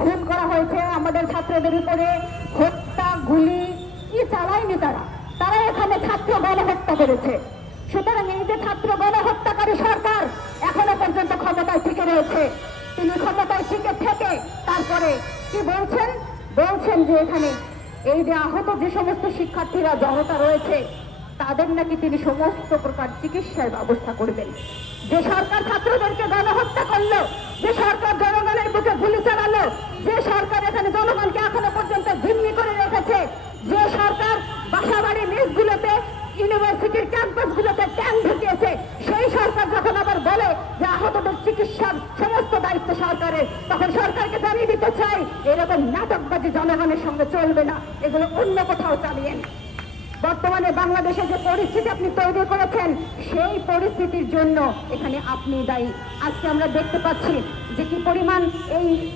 খুন করা হয়েছে আমাদের ছাত্রদের উপরে, হত্যা, গুলি, কি চালায়নি তারা? তারা এখানে ছাত্র গণহত্যা করেছে। সুতরাং এই যে ছাত্র গণহত্যাকারী সরকার এখনও পর্যন্ত ক্ষমতায় টিকে রয়েছে। তিনি ক্ষমতায় টিকে থেকে তারপরে কি বলছেন? বলছেন যে এখানে এই যে আহত যে সমস্ত শিক্ষার্থীরা জনতা রয়েছে, তাদের নাকি তিনি সমস্ত প্রকার চিকিৎসার ব্যবস্থা করবেন। যে সরকার ছাত্রদেরকে গণহত্যা করল যে সরকার জনগণের বুকে গুলি চালালো যে সরকার এখানে জনগণকে এখনও পর্যন্ত জিম্মি করে রেখেছে যে সরকার বাসাবাড়ি মেসগুলোতে ইউনিভার্সিটির ক্যাম্পাসগুলোতে ট্যাঙ্ক ঢুকিয়েছে। সেই সরকার যখন আবার বলে যে আহতদের চিকিৎসার সমস্ত দায়িত্ব সরকারের, তখন সরকারকে জানিয়ে দিতে চাই। এরকম নাটকবাজি জনগণের সঙ্গে চলবে না। এগুলো অন্য কোথাও চালিয়েন বর্তমানে বাংলাদেশে যে পরিস্থিতি আপনি তৈরি করেছেন, সেই পরিস্থিতির জন্য এখানে আপনি দায়ী। আজকে আমরা দেখতে পাচ্ছি যে কি পরিমাণ এই